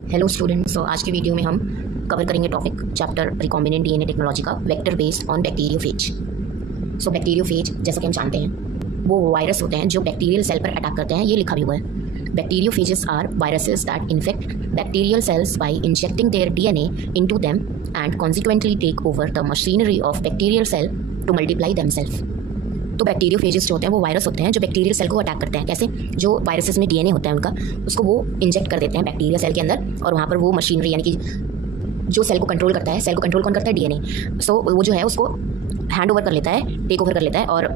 Hello students, सो आज की video में हम कवर करेंगे topic chapter recombinant DNA technology का vector based on bacteriophage. So bacteriophage जैसा कि हम जानते हैं वो वायरस होते हैं जो बैक्टीरियल सेल पर अटैक करते हैं। ये लिखा भी हुआ है, bacteriophages are viruses that infect bacterial cells by injecting their DNA into them and consequently take over the machinery of bacterial cell to multiply themselves. तो बैक्टीरियोफेजेस जो होते हैं वो वायरस होते हैं जो बैक्टीरियल सेल को अटैक करते हैं। कैसे? जो वायरसेस में डीएनए होता है उनका, उसको वो इंजेक्ट कर देते हैं बैक्टीरिया सेल के अंदर, और वहाँ पर वो मशीनरी यानी कि जो सेल को कंट्रोल करता है, सेल को कंट्रोल कौन करता है? डीएनए। सो वो जो है उसको हैंड ओवर कर लेता है, टेक ओवर कर लेता है, और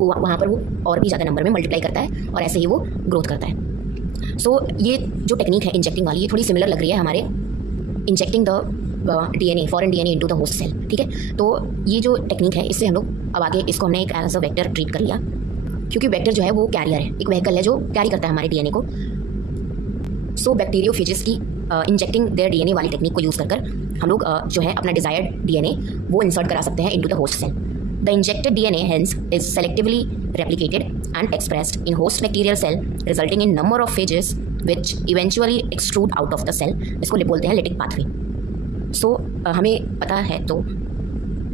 वहाँ पर वो और भी ज़्यादा नंबर में मल्टीप्लाई करता है और ऐसे ही वो ग्रोथ करता है। सो ये जो टेक्निक है इंजेक्टिंग वाली, ये थोड़ी सिमिलर लग रही है हमारे injecting the DNA, foreign DNA into the host cell. ठीक है, तो ये जो टेक्निक है इससे हम लोग अब आगे इसको हमने एक एज अ वेक्टर ट्रीट कर लिया, क्योंकि वेक्टर जो है वो कैरियर है, एक व्हीकल है जो कैरी करता है हमारे डीएनए को। सो बैक्टीरियोफेजेस की इंजेक्टिंग देयर डीएनए वाली टेक्निक को यूज़ कर हम लोग जो है अपना डिजायर्ड डीएनए वो इंसर्ट करा सकते हैं into the host cell. The injected DNA hence is selectively replicated and expressed in host bacterial cell resulting in number of phages which eventually extrude out of the cell। इसको बोलते हैं lytic pathway. सो हमें पता है तो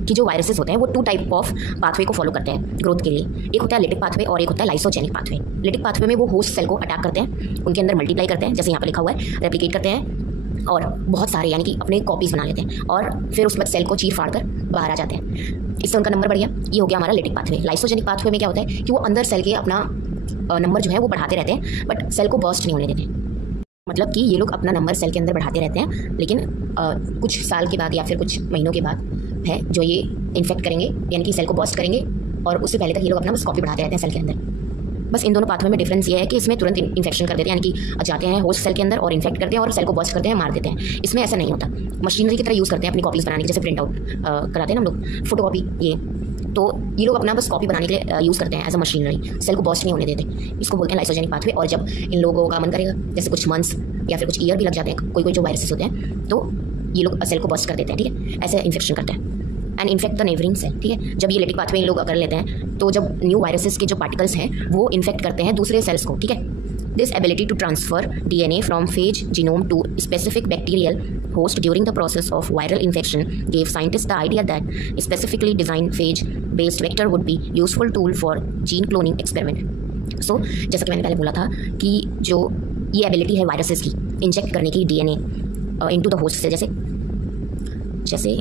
कि जो viruses होते हैं वो टू टाइप ऑफ पाथवे को फॉलो करते हैं ग्रोथ के लिए। एक होता है लिटिक पाथवे और एक होता है लाइसोजेनिक पाथवे। लिटिक पाथवे में वो होस्ट सेल को अटैक करते हैं, उनके अंदर मल्टीप्लाई करते हैं, जैसे यहाँ पर लिखा हुआ है, रेप्लिकेट करते हैं और बहुत सारे यानी कि अपने कॉपीज़ बना लेते हैं, और फिर उस वक्त सेल को चीर फाड़ कर बाहर आ जाते हैं। इससे उनका नंबर बढ़ गया। ये हो गया हमारा लिटिक पाथवे। लाइसोजेनिक पाथवे में क्या होता है कि वो अंदर सेल के अपना नंबर जो है वो बढ़ाते रहते हैं, बट सेल को बर्स्ट नहीं होने देते। मतलब कि ये लोग अपना नंबर सेल के अंदर बढ़ाते रहते हैं, लेकिन कुछ साल के बाद या फिर कुछ महीनों के बाद है जो ये इन्फेक्ट करेंगे, यानी कि सेल को बर्स्ट करेंगे, और उससे पहले तक ये लोग अपना बस कॉपी बढ़ाते रहते हैं सेल के अंदर। बस इन दोनों पाथवे में डिफरेंस ये है कि इसमें तुरंत इन्फेक्शन कर देते हैं, यानी कि जाते हैं होस्ट सेल के अंदर और इन्फेक्ट करते हैं और सेल को बर्स्ट करते हैं, मार देते हैं। इसमें ऐसा नहीं होता, मशीनरी की तरह यूज़ करते हैं अपनी कॉपीज़ बनाने की, जैसे प्रिंट आउट कराते हैं ना हम लोग, फोटो कॉपी। ये तो ये लोग अपना बस कॉपी बनाने के लिए यूज़ करते हैं एज अ मशीनरी, सेल को बर्स्ट नहीं होने देते। इसको बोलते हैं लाइसोजेनिक पाथवे। और जब इन लोगों का मन करेगा, जैसे कुछ मंथ्स या फिर कुछ ईयर भी लग जाते हैं, कोई जो वायरसेस होते हैं, तो ये लोग सेल को बर्स्ट कर देते हैं। ठीक है, ऐसे इन्फेक्शन करते हैं and infect the neighbouring cell. ठीक है, जब ये लिटिक पाथवे इन लोग कर लेते हैं, तो जब न्यू वायरसेस के जो पार्टिकल्स हैं वो इन्फेक्ट करते हैं दूसरे सेल्स को। ठीक है, this ability to transfer DNA from phage genome to specific bacterial host during the process of viral infection gave scientists the idea that a specifically designed phage-based vector would be useful tool for gene cloning experiment। So जैसा कि मैंने पहले बोला था कि जो ये ability है वायरसेस की इंजेक्ट करने की डीएनए इनटू द होस्ट से, जैसे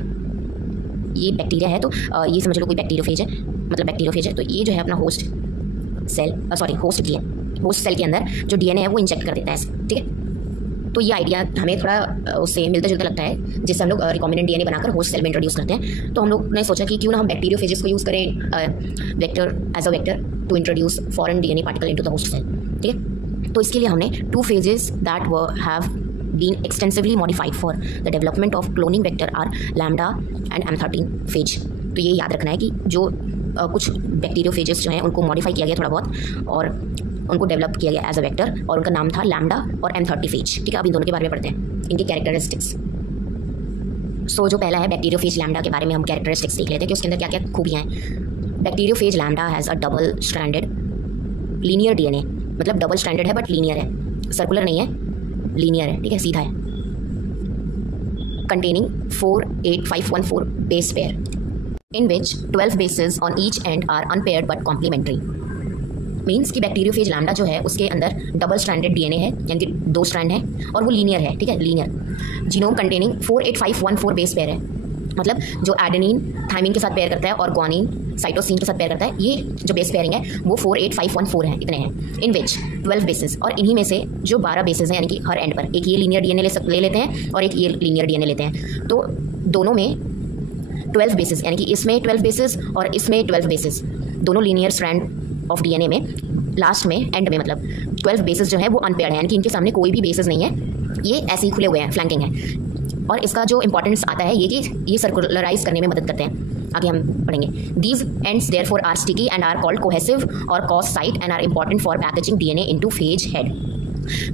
ये बैक्टीरिया है तो ये समझ लो कोई बैक्टीरियोफेज है, मतलब बैक्टीरियोफेज है, तो ये जो है अपना होस्ट सेल होस्ट सेल के अंदर जो डीएनए है वो इंजेक्ट कर देता है। ठीक है, तो ये आइडिया हमें थोड़ा उससे मिलता जुलता लगता है, जिससे हम लोग रिकॉम्बिनेंट डीएनए बनाकर होस्ट सेल में इंट्रोड्यूस करते हैं। तो हम लोग ने सोचा कि क्यों ना हम बैक्टीरियोफेजेस को यूज़ करें vector as a vector to introduce foreign DNA particle into the host cell. ठीक है, तो इसके लिए हमने two phages that have been extensively modified for the development of cloning vector are lambda and M13 phage। तो ये याद रखना है कि जो कुछ बैक्टीरियोफेजेस जो हैं उनको मॉडिफाई किया गया थोड़ा बहुत और उनको डेवलप किया गया एज अ वेक्टर, और उनका नाम था लैम्डा और M30 फेज। ठीक है, अब इन दोनों के बारे में पढ़ते हैं, इनके कैरेक्टरिस्टिक्स। सो जो पहला है बैक्टीरियोफेज लैम्डा के बारे में हम कैरेक्टरिस्टिक्स देख लेते हैं कि उसके अंदर क्या क्या खूबियाँ हैं। Bacteriophage lambda has a double stranded linear DNA, मतलब डबल स्ट्रैंडेड है बट लीनियर है, सर्कुलर नहीं है, लीनियर है। ठीक है, सीधा है, containing 48514 base pair in which 12 bases on each end are unpaired but complementary। Means कि बैक्टीरियोफेज लैम्डा जो है उसके अंदर डबल स्ट्रैंडेड डीएनए है, यानी कि दो स्ट्रैंड है, और वो लीनियर है। ठीक है, linear. Genome containing 48514 base pair है, मतलब जो एडेनिन थाइमिन के साथ पेयर करता है और ग्वानिन साइटोसिन के साथ पेयर करता है, ये जो बेस पेयरिंग है वो 48514 है, इतने हैं। इन विच 12 बेसिस, और इन्हीं में से जो 12 बेसिस हैं, यानी कि हर एंड पर एक ये लीनियर डीएनए ले लेते हैं और एक ये लीनियर डीएनए लेते हैं, तो दोनों में 12 बेसिस, यानी कि इसमें 12 बेसिस और इसमें 12 बेसिस, दोनों लीनियर स्ट्रैंड ऑफ डीएनए में लास्ट में एंड में, मतलब 12 बेसिस जो है वो अनपेयर्ड है, यानी कि इनके सामने कोई भी बेसिस नहीं है, ये ऐसे ही खुले हुए हैं, फ्लैंकिंग है। और इसका जो इंपॉर्टेंस आता है ये कि ये सर्कुलराइज करने में मदद करते हैं, आगे हम पढ़ेंगे। These ends therefore are sticky end are called cohesive और cos site and are important for packaging DNA into phage head.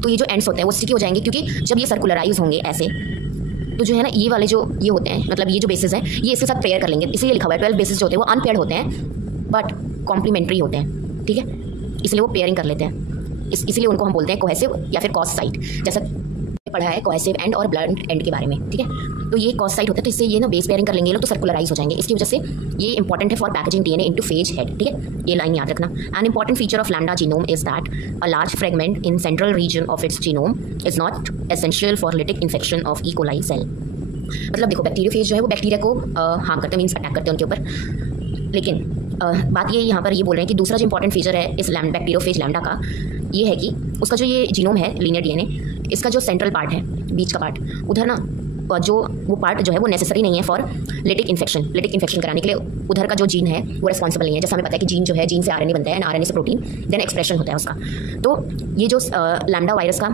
तो ये जो एंड्स होते हैं वो स्टिकी हो जाएंगे, क्योंकि जब ये सर्कुलराइज होंगे ऐसे, तो जो है ना ये वाले जो ये होते हैं, मतलब ये जो बेसिस हैं ये इसके साथ पेयर कर लेंगे, इसलिए लिखा हुआ है 12 बेसिस जो होते हैं वो अनपेयर्ड होते हैं बट कॉम्प्लीमेंट्री होते हैं। ठीक है, इसलिए वो पेयरिंग कर लेते हैं, इसलिए उनको हम बोलते हैं कोहेसिव या फिर कॉस साइट। जैसा पढ़ा है कोहेसिव एंड और ब्लंट एंड के बारे में, ठीक है। तो ये कॉस साइट होता है, तो इससे ये ना बेस पेयरिंग कर लेंगे ये लोग तो सर्कुलराइज हो जाएंगे, इसकी वजह से ये इंपॉर्टेंट है for packaging DNA into phage head, ठीक है। ये लाइन याद रखना। An important feature of lambda genome is that a large fragment in central region of its genome is not essential for lytic infection of E coli cell. मतलब देखो bacteriophage जो है वो बैक्टीरिया को हार्म करते हैं, मीन्स अटैक करते हैं उनके ऊपर। लेकिन बात ये यहाँ पर ये बोल रहे हैं कि दूसरा जो इंपॉर्टेंट फीचर है इस बैक्टीरियोफेज लैम्डा का ये है कि उसका जो ये जीनोम है लीनियर डीएनए, इसका जो सेंट्रल पार्ट है, बीच का पार्ट, उधर ना जो वो पार्ट जो है वो नेसेसरी नहीं है फॉर लिटिक इन्फेक्शन कराने के लिए। उधर का जो जीन है वो रिस्पॉन्सिबल नहीं है। जैसे हमें पता है कि जीन जो है, जीन से आरएनए बनता है एंड आरएनए से प्रोटीन, देन एक्सप्रेशन होता है उसका। तो ये जो लैम्डा वायरस का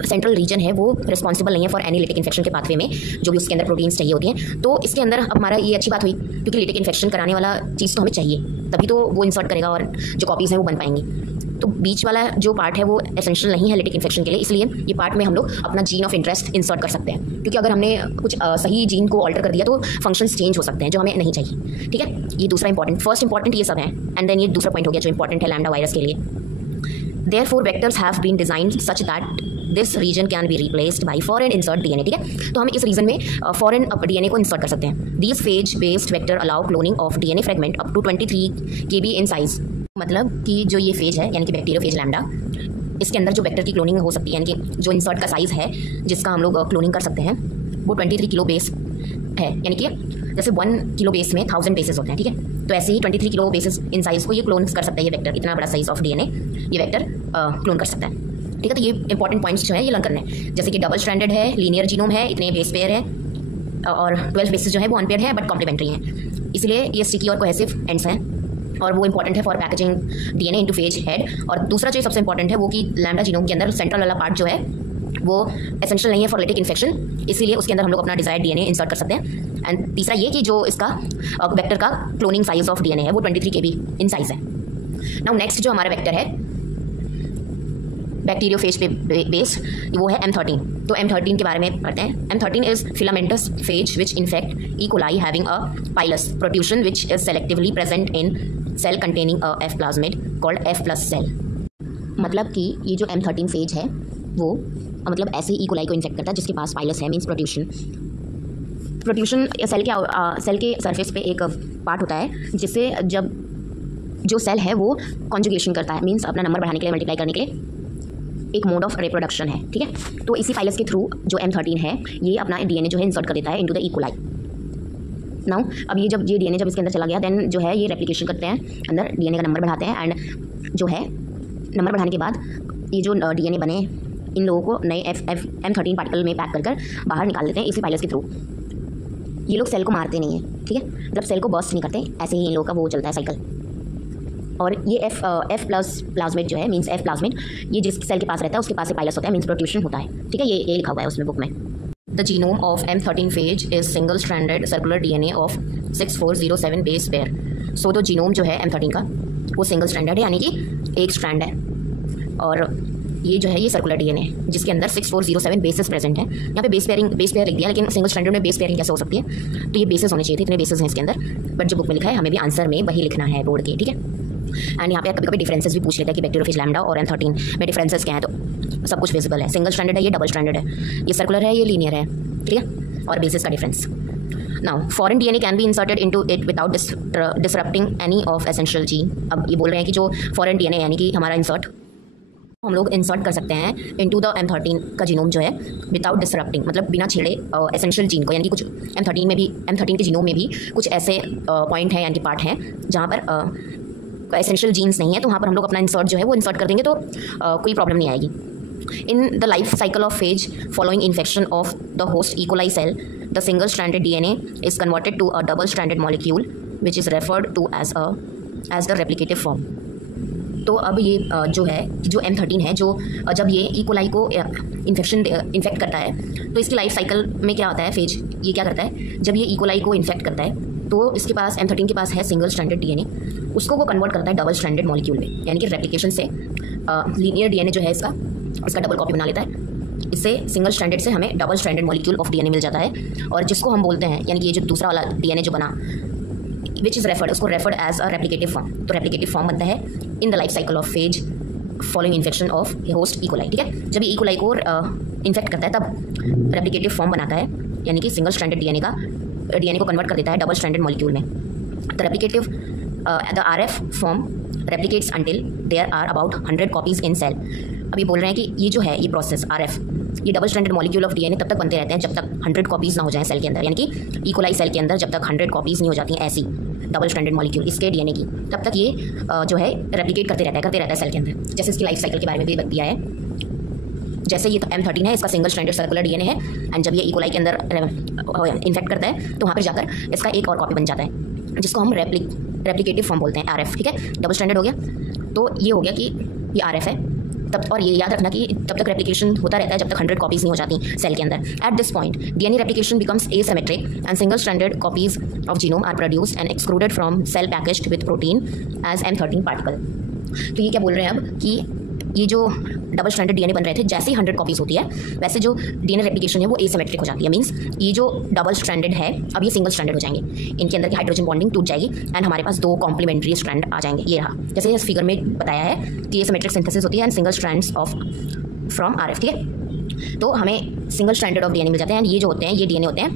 सेंट्रल रीजन है वो रिस्पॉन्सिबल नहीं है फॉर एनी लिटिक इन्फेक्शन के पाथवे में, जो भी उसके अंदर प्रोटीन्स चाहिए होती हैं। तो इसके अंदर हमारा ये अच्छी बात हुई, क्योंकि लिटिक इन्फेक्शन कराने वाला चीज़ तो हमें चाहिए, तभी तो वो इंसर्ट करेगा और जो कॉपीज़ हैं वो बन पाएंगी। तो बीच वाला जो पार्ट है वो एसेंशियल नहीं है लिटिक इन्फेक्शन के लिए, इसलिए ये पार्ट में हम लोग अपना जीन ऑफ इंटरेस्ट इंसर्ट कर सकते हैं। क्योंकि अगर हमने कुछ सही जीन को ऑल्टर कर दिया तो फंक्शंस चेंज हो सकते हैं, जो हमें नहीं चाहिए, ठीक है। ये दूसरा इंपॉर्टेंट, फर्स्ट इंपॉर्टेंट ये सब है, एंड देन ये दूसरा पॉइंट हो गया जो इंपॉर्टेंट है लैम्डा वायरस के लिए। Therefore, vectors have been designed such that this region can be replaced by foreign insert DNA, ठीक है। तो हम इस रीजन में फॉरेन डीएनए को इंसर्ट कर सकते हैं। These phage based vector allow cloning of DNA fragment up to 23 kb in size। मतलब कि जो ये फेज है यानी कि बैक्टीरियोफेज लैम्डा, इसके अंदर जो वेक्टर की क्लोनिंग हो सकती है, यानी कि जो इंसर्ट का साइज़ है जिसका हम लोग क्लोनिंग कर सकते हैं वो 23 किलो बेस है। यानी कि जैसे 1 किलो बेस में 1000 बेसेस होते हैं, ठीक है। तो ऐसे ही 23 किलो बेसेस इन साइज़ को ये क्लोन कर सकता है। ये वेक्टर, इतना बड़ा साइज़ ऑफ डीएनए ये वेक्टर क्लोन कर सकता है, ठीक है। तो ये इंपॉर्टेंट पॉइंट्स जो है ये लर्न करने हैं। जैसे कि डबल स्ट्रैंडेड है, लीनियर जीनोम है, इतने बेस पेयर है, और 12 बेसेस जो है वो अनपेयर है बट कॉम्प्लीमेंट्री हैं, इसलिए ये स्टिकी और कोहेसिव एंड्स हैं, और वो इंपॉर्टेंट है for packaging DNA into phage head. और दूसरा जो सबसे इंपॉर्टेंट है वो कि लैम्डा जीनोम के अंदर सेंट्रल वाला पार्ट जो है वो एसेंशियल नहीं है फॉर लिटिक इन्फेक्शन, इसीलिए उसके अंदर हम लोग अपना डिजायर्ड डीएनए इंसर्ट कर सकते हैं। एंड तीसरा ये कि जो इसका वेक्टर का क्लोनिंग साइज ऑफ डीएनए है वो 23 kb इन साइज है। नाउ नेक्स्ट जो हमारा वेक्टर है बैक्टीरियोफेज पे बेस्ड वो है M13। तो M13 के बारे में पढ़ते हैं। M13 is filamentous phage which infect E coli having a pilus protrusion which is selectively present in cell containing a F plasmid called F+ cell. मतलब कि ये जो M13 फेज है वो मतलब ऐसे ई कोलाई को इन्फेक्ट करता है जिसके पास पाइलस है, मीन्स प्रोट्रूशन सेल के सरफेस पे एक पार्ट होता है जिससे जब जो सेल है वो कॉन्जुगेशन करता है, मीन्स अपना नंबर बढ़ाने के लिए, मल्टीप्लाई करने के लिए एक मोड ऑफ रिप्रोडक्शन है, ठीक है। तो इसी पाइलस के थ्रू जो M13 है ये अपना डीएनए जो है इंसर्ट कर देता है into the E coli. Now अब ये डीएनए जब इसके अंदर चला गया देन जो है ये रेप्लिकेशन करते हैं, अंदर डीएनए का नंबर बढ़ाते हैं, एंड जो है नंबर बढ़ाने के बाद ये जो डीएनए बने इन लोगों को नए M13 पार्टिकल में पैक कर बाहर निकाल लेते हैं इसी पाइलस के थ्रू। ये लोग सेल को मारते नहीं हैं, ठीक है, मतलब सेल को बर्स्ट नहीं करते, ऐसे ही इन लोगों का वो चलता है साइकिल। और ये F+ प्लाज्मिड जो है, मीन्स F प्लाज्मिड, ये जिस सेल के पास रहता है उसके पास से पाइलस होता है, मीन्स प्रोट्रूशन होता है, ठीक है। ये लिखा हुआ है उसमें बुक में। The genome of M13 phage is single stranded circular DNA of 6407 base pair. So तो जीनोम जो है M13 का वो सिंगल स्ट्रैंडेड है, यानी कि एक स्ट्रैंड है, और ये जो है ये सर्कुलर डीएनए जिसके अंदर 6407 बेसेस प्रेजेंट हैं। यहाँ पे बेस पेयर लिख दिया, लेकिन सिंगल स्ट्रैंडेड में बेस पेयरिंग कैसे हो सकती है? तो ये बेसेस होने चाहिए थे, इतने बेसेस हैं इसके अंदर, बट जो बुक में लिखा है हमें भी आंसर में वही लिखना है बोर्ड के, ठीक है। एंड यहाँ पे कभी कभी डिफरेंसेस भी पूछ लेता है कि बैक्टीरियोफेज लैम्डा और M13 में डिफरेंसेस क्या है, तो सब कुछ विजिबल है। सिंगल स्ट्रैंडेड है, ये डबल स्ट्रैंडेड है, ये सर्कुलर है, ये लीनियर है, ठीक है, और बेसिस का difference. Now foreign DNA can be inserted into it without disrupting any of essential gene. अब ये बोल रहे हैं कि जो फॉरेन डीएनए यानी कि हमारा इंसर्ट हम लोग इंसर्ट कर सकते हैं इनटू द M13 का जीनोम जो है विदाउट डिसरप्टिंग, मतलब बिना छेड़े एसेंशियल जीन को, यानी कि कुछ M13 के जीनोम में भी कुछ ऐसे पॉइंट हैं यानी कि पार्ट हैं जहाँ पर एसेंशियल जीन्स नहीं है, तो वहाँ पर हम लोग अपना इंसर्ट जो है वो इंसर्ट कर देंगे तो कोई प्रॉब्लम नहीं आएगी। In the life cycle of phage following infection of the host E coli cell, the single stranded DNA is converted to a double stranded molecule which is referred to as the replicative form. तो अब ये जो है जो M13 है, जो जब ये ई कोलाई को इन्फेक्ट करता है तो इसकी लाइफ साइकिल में क्या होता है, फेज ये क्या करता है, जब ये ई कोलाई को इन्फेक्ट करता है तो इसके पास M13 के पास है सिंगल स्ट्रैंडेड डीएनए, उसको वो कन्वर्ट करता है डबल स्ट्रैंडेड मॉलिक्यूल में, यानी कि रेप्लिकेशन से लीनियर डीएनए जो है इसका डबल कॉपी बना लेता है। इससे सिंगल स्ट्रैंडेड से हमें double stranded molecule of DNA मिल जाता है, और जिसको हम बोलते हैं, यानी कि ये जो दूसरा वाला डीएनए जो बना विच इज़ रेफर्ड, उसको referred as a replicative form. तो रेप्लिकेटिव फॉर्म बनता है in the life cycle of phage following infection of host E coli, ठीक है। जब ई कोलाई को इन्फेक्ट करता है तब रेप्लिकेटिव फॉर्म बनाता है, यानी कि सिंगल स्ट्रैंडेड डीएनए को कन्वर्ट कर देता है डबल स्ट्रैंडेड मॉलिक्यूल में। The RF form replicates until there are about 100 copies in cell. अभी बोल रहे हैं कि ये जो है ये प्रोसेस आरएफ, ये double stranded molecule of DNA तब तक बनते रहते हैं जब तक 100 कॉपीज ना हो जाए सेल के अंदर, यानी कि ई कोलाई सेल के अंदर जब तक 100 कॉपीज नहीं हो जाती हैं ऐसी डबल स्ट्रैंडेड मॉलिक्यूल इसके डीएनए की, तब तक ये जो है रेप्लिकेट करते रहता है सेल के अंदर। जैसे इसकी लाइफ साइकिल के बारे में भी दिया है, जैसे ये M13 है, इसका सिंगल स्ट्रैंडेड सर्कुलर डीएनए है, एंड जब ये ई कोलाई के अंदर इन्फेक्ट करता है तो वहाँ पर जाकर इसका एक और कॉपी बन जाता है जिसको हम रेप्लिकेटिव फॉर्म बोलते हैं, आरएफ। ठीक है, डबल स्ट्रैंडेड हो गया, तो ये हो गया कि ये आरएफ है तब। और ये याद रखना कि तब तक रेप्लिकेशन होता रहता है जब तक 100 कॉपीज नहीं हो जाती सेल के अंदर। At this point DNA replication becomes asymmetric and single stranded copies of genome are produced and excluded from cell packaged with protein as M13 particle. तो ये क्या बोल रहे हैं अब कि ये जो डबल स्ट्रैंडेड डीएनए बन रहे थे, जैसे ही 100 कॉपीज होती है वैसे जो डीएनए रेप्लिकेशन है वो एसिमेट्रिक हो जाती है। मींस ये जो डबल स्ट्रैंडेड है अब ये सिंगल स्ट्रैंडेड हो जाएंगे, इनके अंदर की हाइड्रोजन बॉन्डिंग टूट जाएगी एंड हमारे पास 2 कॉम्प्लीमेंट्री स्ट्रैंड आ जाएंगे। ये रहा, जैसे इस फिगर में बताया है कि एसिमेट्रिक सिंथेसिस होती है and single strands of from RF. ठीक है, तो हमें सिंगल स्ट्रैंडेड ऑफ डीएनए मिल जाते हैं, एंड ये जो होते हैं ये डीएनए होते हैं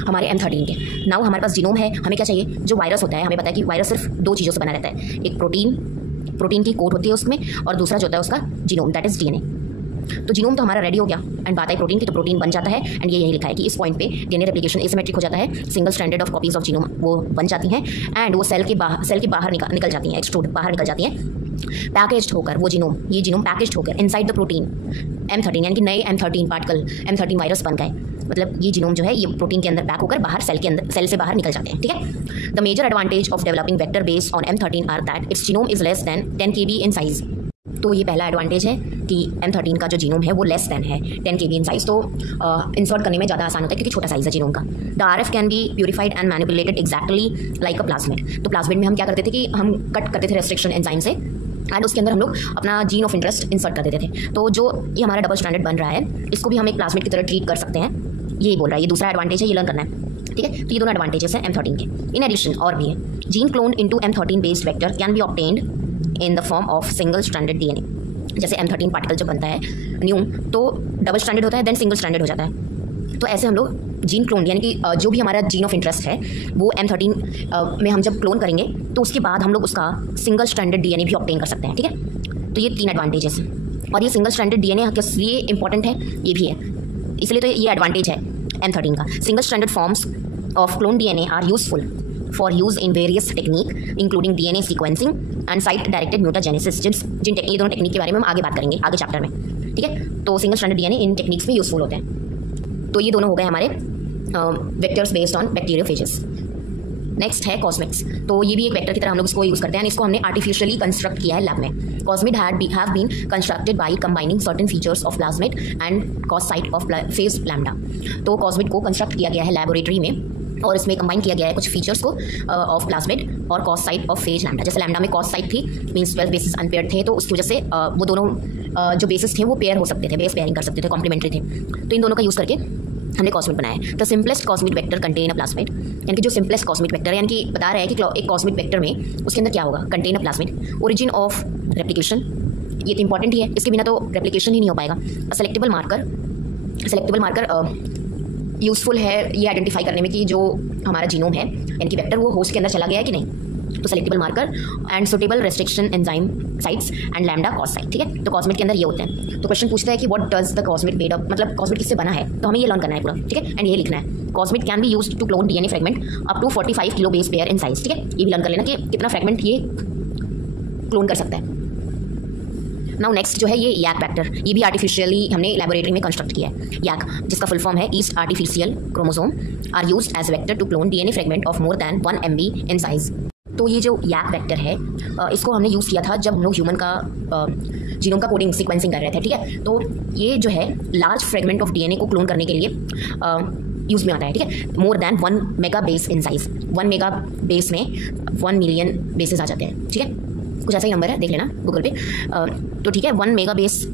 हमारे M13 के। नाउ हमारे पास जीनोम है, हमें क्या चाहिए, जो वायरस होता है हमें पता है कि वायरस सिर्फ 2 चीज़ों से बना रहता है, एक प्रोटीन की कोट होती है उसमें, और दूसरा जो होता है उसका जीनोम, दैट इज डीएनए। तो जीनोम तो हमारा रेडी हो गया, एंड बात आई प्रोटीन की, तो प्रोटीन बन जाता है, एंड ये यही लिखा है कि इस पॉइंट पे डीएनए रेप्लिकेशन एसिमेट्रिक हो जाता है, single stranded of copies of genome वो बन जाती हैं, एंड वो सेल के बाहर निकल जाती हैं, एक्सट्रूड बाहर निकल जाती हैं, पैकेज्ड होकर वो ये जीनोम पैकेज्ड होकर इनसाइड द प्रोटीन M13, यानी कि नए M13 पार्टिकल M13 वायरस बन गए। मतलब ये जीनोम जो है ये प्रोटीन के अंदर पैक होकर बाहर सेल से बाहर निकल जाते हैं। ठीक है, the major advantage of developing vector based on M13 are that its genome is less than 10 kb in size. तो ये पहला एडवांटेज है कि M13 का जो जीनोम है वो लेस देन है 10 kb इन साइज, तो इंसर्ट करने में ज़्यादा आसान होता है क्योंकि छोटा साइज है जीनोम का। The RF can be purified and manipulated exactly like a plasmid. तो प्लाज्मिड में हम क्या करते थे कि हम कट करते थे रेस्ट्रिक्शन एंजाइम से, एंड उसके अंदर हम लोग अपना जीन ऑफ इंटरेस्ट इंसर्ट कर देते थे। तो जो ये हमारा डबल स्ट्रैंडेड बन रहा है इसको भी हम एक प्लाज्मिड की तरह ट्रीट कर सकते हैं, यही बोल रहा है। ये दूसरा एडवांटेज है, ये लर्न करना है। ठीक है, तो ये दोनों एडवांटेजेस हैं M13 के। इन एडिशन और भी है, gene clone into M13 based vector can be obtained in the form of single stranded DNA. जैसे M13 पार्टिकल जब बनता है न्यू तो डबल स्ट्रैंडेड होता है, देन सिंगल स्ट्रैंडेड हो जाता है। तो ऐसे हम लोग जीन क्लोन, यानी कि जो भी हमारा जीन ऑफ इंटरेस्ट है वो M13 में हम जब क्लोन करेंगे तो उसके बाद हम लोग उसका सिंगल स्ट्रैंडेड डीएनए भी ऑब्टेन कर सकते हैं। ठीक है, तो ये 3 एडवांटेजेस हैं, और ये सिंगल स्ट्रैंडेड डीएनए किस लिए इंपॉर्टेंट है ये भी है, इसलिए तो ये एडवांटेज है M13 का। Single stranded forms of clone DNA are useful for use in various technique including DNA sequencing and site directed mutagenesis. जिन टेक्निक, ये दोनों टेक्निक के बारे में हम आगे बात करेंगे आगे चैप्टर में। ठीक है, तो single stranded DNA in techniques में यूजफुल होते हैं। तो ये दोनों हो गए हमारे vectors based on bacteriophages. Next है कॉस्मिड्स। तो ये भी एक वेक्टर की तरह हम लोग इसको यूज़ करते हैं, इसको हमने आर्टिफिशियली कंस्ट्रक्ट किया है लैब में। Cosmid have been constructed by combining certain features of plasmid and cos site of phage lambda. तो कॉस्मिड को कंस्ट्रक्ट किया गया है लेबोरेटरी में, और इसमें कंबाइन किया गया है कुछ फीचर्स को ऑफ प्लाज्मिड और cos site of phage lambda. जैसे लैम्डा में कॉस साइट थी, मीन्स 12 बेसिस अनपेयर थे, तो उसकी वजह से वो दोनों जो बेसिस थे वो पेयर हो सकते थे, बेस पेयरिंग कर सकते थे, कॉम्प्लीमेंट्री थे। तो इन दोनों का यूज़ करके हमने कॉस्मिड बनाया है। The simplest cosmid vector contain a plasmid, यानी कि जो सिंपलेस्ट कॉस्मिड वेक्टर है, यानी कि बता रहे हैं कि एक कॉस्मिड वेक्टर में उसके अंदर क्या होगा, contain a plasmid. Origin of replication, ये तो इंपॉर्टेंट ही है, इसके बिना तो रेप्लिकेशन ही नहीं हो पाएगा। सेलेक्टेबल मार्कर यूजफुल है ये आइडेंटिफाई करने में कि जो हमारा जीनोम है यानी कि वेक्टर वो होस्ट के अंदर चला गया है कि नहीं। तो selectable marker and suitable restriction enzyme sites and lambda cos site. ठीक है, तो कॉस्मिड के अंदर ये होते हैं। तो क्वेश्चन पूछता है कि what does the cosmid made up, मतलब कॉस्मिड किससे बना है, तो हमें ये लर्न करना है पूरा। ठीक है, एंड ये लिखना है cosmid can be used to clone DNA fragment up to 45 kilo base pair in size. ठीक है, ये भी लर्न कर लेना कि कितना फ्रेगमेंट ये क्लोन कर सकता है। नाउ नेक्स्ट जो है ये याक वेक्टर, ये भी आर्टिफिशियली हमने लेबोरेटरी में कंस्ट्रक्ट किया है। याक जिसका फुल फॉर्म है yeast artificial chromosome are used as vector to clone DNA fragment of more than 1 MB in size. तो ये जो याक वेक्टर है इसको हमने यूज़ किया था जब हम लोग ह्यूमन का जीनोम का कोडिंग सीक्वेंसिंग कर रहे थे। ठीक है, तो ये जो है लार्ज फ्रेगमेंट ऑफ डीएनए को क्लोन करने के लिए यूज़ में आता है। ठीक है, मोर than 1 mega base in size, 1 mega base में 1 मिलियन बेसेस आ जाते हैं। ठीक है, कुछ ऐसा ही नंबर है, देख लेना गूगल पे। तो ठीक है, 1 मेगा बेस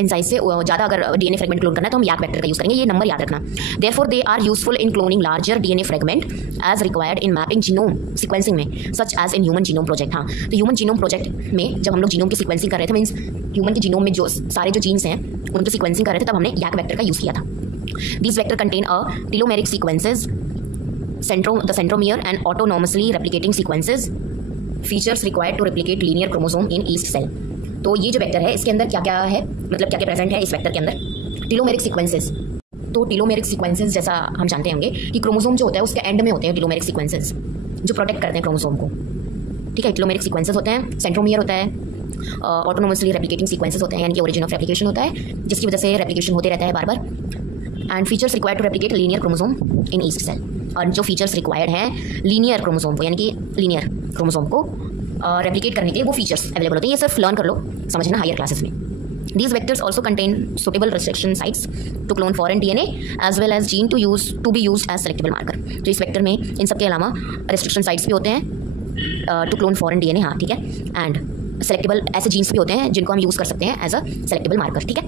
इन साइज से ज़्यादा अगर डीएनए फ्रेगमेंट क्लोन करना है तो हम याक वेक्टर का यूज़ करेंगे, ये नंबर याद रखना। Therefore they are useful in cloning larger DNA fragment as required in mapping genome sequencing में, such as in human genome project. हाँ, तो ह्यूमन जीनोम प्रोजेक्ट में जब हम लोग जीनोम की सीक्वेंसिंग कर रहे थे, मीन्स ह्यूमन के जीनोम में जो सारे जो जीन्स हैं उनकी सीक्वेंसिंग कर रहे थे, तब हमने याक वेक्टर का यूज़ किया था। These vector contain a telomeric sequences, the centromere and autonomously replicating sequences, features required to replicate linear chromosome in each cell। तो ये जो वेक्टर है इसके अंदर क्या क्या है, मतलब क्या क्या प्रेजेंट है इस वेक्टर के अंदर? Telomeric sequences. तो टेलोमेरिक सीक्वेंसेस जैसा हम जानते होंगे कि क्रोमोसोम जो होता है उसके एंड में होते हैं टेलोमेरिक सीक्वेंसेस जो प्रोटेक्ट करते हैं क्रोमोसोम को, ठीक है। टेलोमेरिक सीक्वेंसेस होते हैं, सेंट्रोमियर होता है, ऑटोनोमसली रेप्लिकेटिंग सीक्वेंसेस होते हैं, यानी कि ओरिजिन ऑफ रेप्लिकेशन होता है जिसकी वजह से रेप्लिकेशन होते रहता है बार बार। And features required to replicate linear chromosome in each cell. और जो फीचर्स रिक्वायर्ड हैं लीनियर क्रोमोसोम को, यानी कि लीनियर क्रोमोसोम को रेप्लिकेट करने के लिए वो फीचर्स अवेलेबल होते हैं। ये सिर्फ लर्न कर लो, समझना हायर क्लासेस में। These vectors also contain suitable restriction sites to clone foreign DNA as well as gene to be used as selectable marker। तो इस वेक्टर में इन सब के अलावा रेस्ट्रिक्शन साइट्स भी होते हैं टू क्लोन फॉरेन DNA, हाँ ठीक है, एंड सेलेक्टेबल ऐसे जीन्स भी होते हैं जिनको हम यूज़ कर सकते हैं एज अ सेलेक्टेबल मार्कर, ठीक है।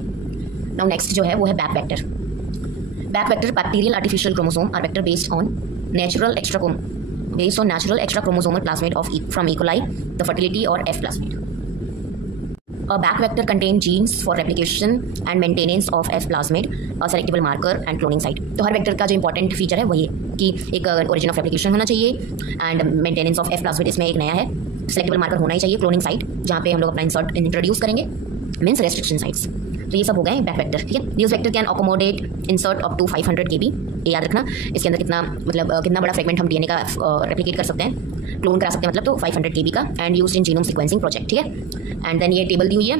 नाउ नेक्स्ट जो है वो है BAC vector. BAC vector bacterial artificial chromosome are vector based on natural extra chromosomal plasmid from E. coli, the fertility or F plasmid। A back vector contains genes for replication and maintenance of F plasmid, a selectable marker and cloning site। तो हर vector का जो important feature है वही है कि एक origin of replication होना चाहिए and maintenance of F plasmid इसमें एक नया है, सेलेक्टेबल मार्कर होना ही चाहिए, क्लोनिंग साइट जहाँ पे हम लोग अपना इंसर्ट इंट्रोड्यूस करेंगे, मीन्स रेस्ट्रिक्शन साइट्स। तो ये सब हो गए बैक वेक्टर, ठीक है। This vector can accommodate insert up to 500 KB। ये याद रखना, इसके अंदर कितना मतलब कितना बड़ा फ्रेगमेंट हम डीएनए का रेप्लिकेट कर सकते हैं, क्लोन करा सकते हैं, मतलब तो 500 KB का, and used in genome sequencing project, ठीक है। एंड देन ये टेबल दी हुई है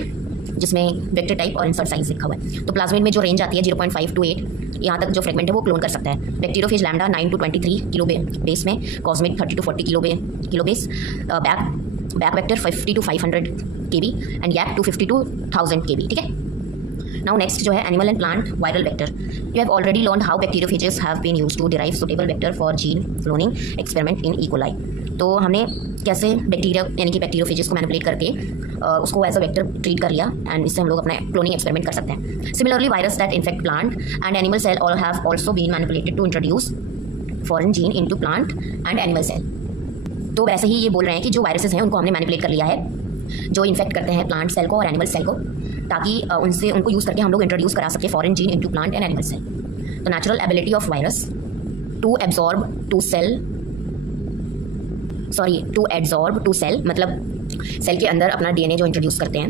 जिसमें वेक्टर टाइप और इंसर्ट साइज लिखा हुआ है। तो प्लाज्मिड में जो रेंज आती है 0.5 to 8, यहाँ तक जो फ्रेगमेंट है वो क्लोन कर सकता है। Bacteriophage lambda 9 to 23 kilo base में, cosmid 30 to 40 kilo base, BAC vector 50 to 500 KB and YAC 250 to 1000 KB, ठीक है। Now next जो है animal and plant viral vector. You have already learned how bacteriophages have been used to derive suitable vector for gene cloning experiment in E. coli। तो हमने कैसे bacteria यानी कि bacteriophages को मैनिपुलेट करके उसको एज अ वेक्टर ट्रीट कर लिया एंड इससे हम लोग अपना क्लोनिंग एक्सपेरिमेंट कर सकते हैं। Similarly virus that infect plant and animal cell all have also been manipulated to introduce foreign gene into plant and animal cell. तो वैसे ही ये बोल रहे हैं कि जो वायरसेस हैं उनको हमने मैनिपुलेट कर लिया है जो इन्फेक्ट करते हैं प्लांट सेल को और एनिमल सेल को, ताकि उनको यूज़ करके हम लोग इंट्रोड्यूस करा सके foreign gene into plant and animal cell. तो natural ability of virus to absorb to cell मतलब सेल के अंदर अपना डीएनए जो इंट्रोड्यूस करते हैं,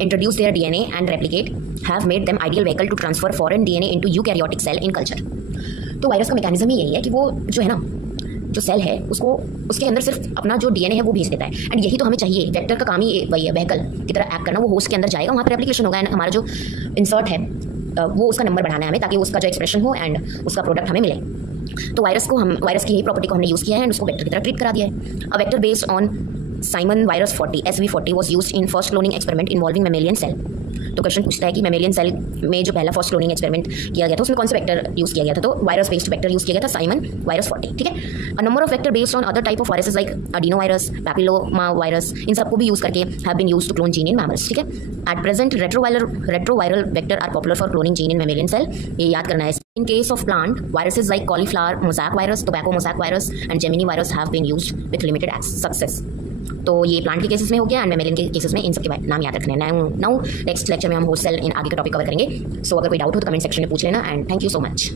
introduce their DNA and replicate have made them ideal vehicle to transfer foreign DNA into eukaryotic cell in culture. तो virus का mechanism ही यही है कि वो जो है ना, जो सेल है उसको उसके अंदर सिर्फ अपना जो डीएनए है वो भेज देता है, एंड यही तो हमें चाहिए। वेक्टर का काम ही वही है, व्हीकल की तरह एक्ट करना। वो होस्ट के अंदर जाएगा, वहाँ पर रेप्लिकेशन होगा एंड हमारा जो इंसर्ट है वो उसका नंबर बढ़ाना है हमें, ताकि उसका जो एक्सप्रेशन हो एंड उसका प्रोडक्ट हमें मिले। तो वायरस की यही प्रॉपर्टी को हमने यूज़ किया है एंड उसको वेक्टर की तरह ट्रीट करा दिया है। A vector based on simian virus 40 SV40 was used in first cloning experiment involving mammalian cell. तो क्वेश्चन पूछता है कि मेमेलियन सेल में जो पहला फर्स्ट क्लोनिंग एक्सपेरिमेंट किया गया था उसमें कौन सा वेक्टर यूज़ किया गया था? तो वायरस बेस्ड वेक्टर यूज़ किया गया था, साइमन वायरस 40, ठीक है। A number of vector based on other type of viruses like adeno virus, papilloma virus, इन सबको भी यूज़ करके have been used to clone gene in mammals, ठीक है। At present retroviral vector are popular for cloning gene in mammalian cell. ये याद करना है। In case of plant, viruses like cauliflower mosaic virus, tobacco mosaic virus and Gemini virus have been used with limited success। तो ये plant के cases में हो गया एंड मेमेलियन के केसेस में इन सब के नाम याद रखने हैं। नाउ नेक्स्ट लेक्चर में हम होस्ट सेल इन आगे का टॉपिक कवर करेंगे। सो अगर कोई डाउट हो तो कमेंट सेक्शन में पूछ लेना and thank you so much.